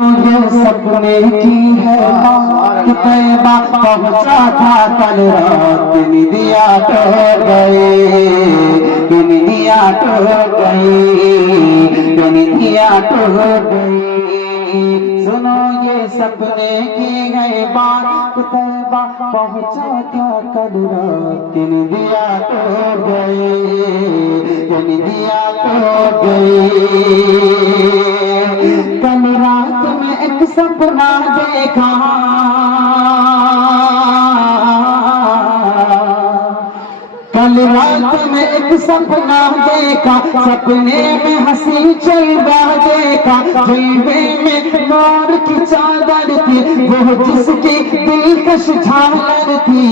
یہ سپنے کی ہے بات طیبہ پہنچا تھا کل رات ندیا ٹوٹ گئی ندیا ٹوٹ گئی ندیا ٹوٹ گئی سنو یہ سپنے کی ہے بات طیبہ پہنچا تھا کل رات ندیا ٹوٹ گئی ندیا ٹوٹ گئی کل رات میں ایک سپنا دیکھا کل رات میں ایک سپنا دیکھا سپنے میں ہنسی چلوا دیکھا جلوے میں نور کی چادر تھی وہ جس کی دلکش جھالر تھی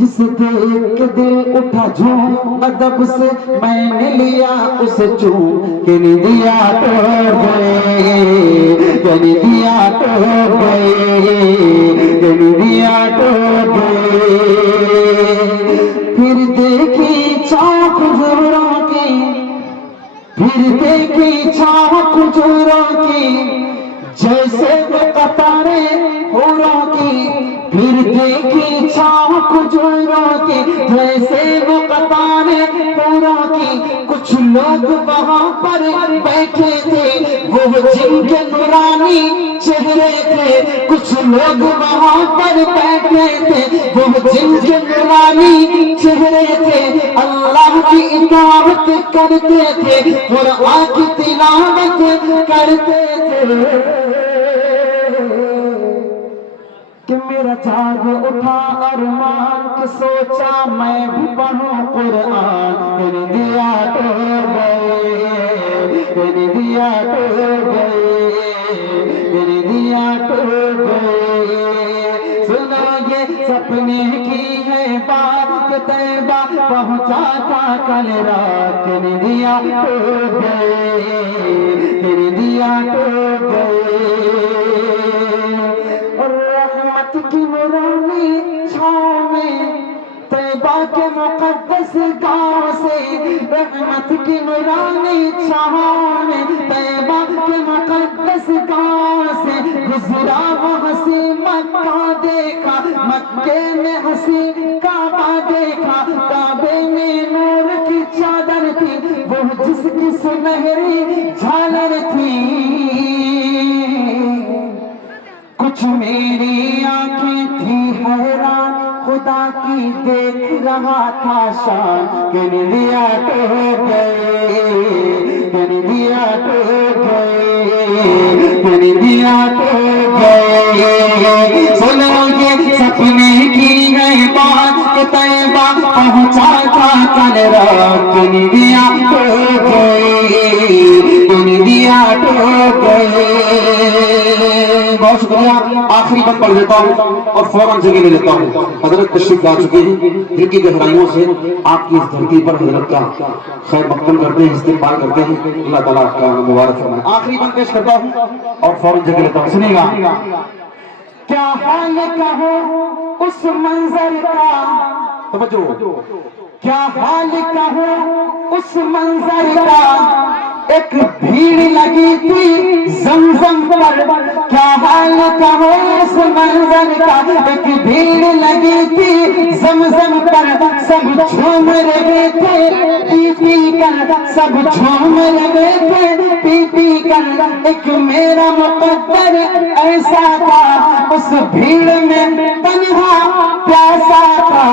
جس دیکھ کے دل اٹھا جھوم ادب سے میں نے لیا اسے چوم کہ ندیا ٹوٹ گئی کہ ندیا ٹوٹ گئی کہ ندیا ٹوٹ گئی پھر دیکھی چاک کھجوروں کی پھر دیکھی چاک کھجوروں کی جیسے وہ قطاریں حوروں کی پھر دیکھی چھاؤں کھجوروں کی جیسے وہ قطاریں حوروں کی کچھ لوگ وہاں پر بیٹھے تھے وہ جن کے نورانی چہرے تھے کچھ لوگ وہاں پر بیٹھے تھے وہ جن کے نورانی چہرے تھے اللہ کی اطاعت کرتے تھے قرآن کی تلاوت کرتے تھے کہ میرا جاگ اٹھا ارمان کہ سوچا میں بھی پڑھوں قرآن میری دیا ٹوٹ گئی میری دیا ٹوٹ گئی میری دیا ٹوٹ گئی سنو یہ سپنے کی ہے بات طیبہ پہنچا تھا کل رات میری دیا ٹوٹ گئی میری دیا ٹوٹ گئی کی نورانی چھاؤں میں طیبہ کے مقدس گاؤں سے رحمت کی نورانی چھاؤں میں طیبہ کے مقدس گاؤں سے گزرا وہ ہنسی مکہ دیکھا مکے میں ہنسی کعبہ دیکھا کعبے میں نور کی چادر تھی وہ جس کی سنہری جھالر تھی کچھ میری آنکھیں تھی حیران خدا کی دیکھ رہا تھا شان کہ ندیا ٹوٹ گئی کہ ندیا ٹوٹ گئی کہ ندیا ٹوٹ گئی سنو یہ سپنے کی ہے بات طیبہ پہنچا تھا کل رات کہ ندیا ٹوٹ گئی کہ ندیا ٹوٹ گئی بہت شکریہ آخری بند پڑھ دیتا ہوں اور فوراً جگہ لے لیتا ہوں حضرت تشریف لا چکے ہیں دل کی گہرائیوں سے آپ کی اس دھرتی پر حضرت کا خیر مقدم کرتے ہیں استقبال کرتے ہیں اللہ تعالیٰ کا مبارک فرمائے آخری بند پیش کرتا ہوں اور فوراً جگہ لیتا ہوں سنیے گا کیا حال کہو اس منظر کا توجہ کیا حال کہو اس منظر کا ایک بھیڑ لگی تھی زمزم پر کیا حال کہو اس منظر کا ایک بھیڑ لگی تھی زمزم پر سب جھوم رہے تھے پی پی کر سب جھوم رہے تھے پی پی کر ایک میرا مقدر ایسا تھا اس بھیڑ میں تنہا پیاسا تھا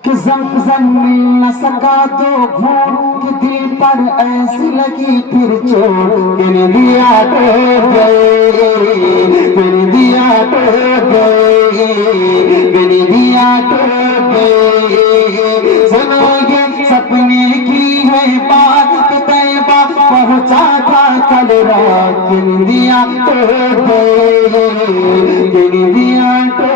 کہ زمزم مل نہ سکا تو گھوٹ کہ دل پر ایسی لگی پھر چوٹ کہ ندیا ٹوٹ گئی کہ ندیا ٹوٹ گئی کہ ندیا ٹوٹ گئی سنو یہ سپنے کی ہے بات طیبہ پہنچا تھا کل رات کہ ندیا ٹوٹ گئی کہ ندیا ٹوٹ